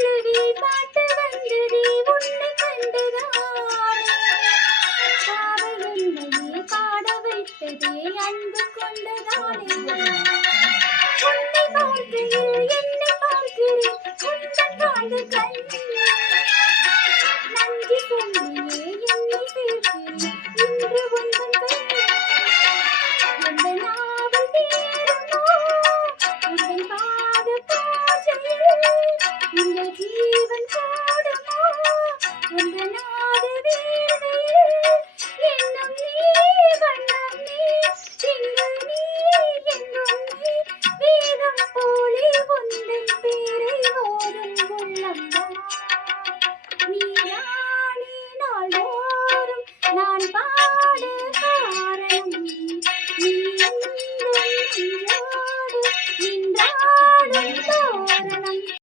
குழவி பாட்டு வந்ததே உன்னை கண்டுதானே. பாவை என்னையே பாட வைத்ததே அன்பு கொண்டதானே. உன்னை பார்க்கையில் என்னை பார்க்கிறேன் உந்தன் காதல் கண்ணே.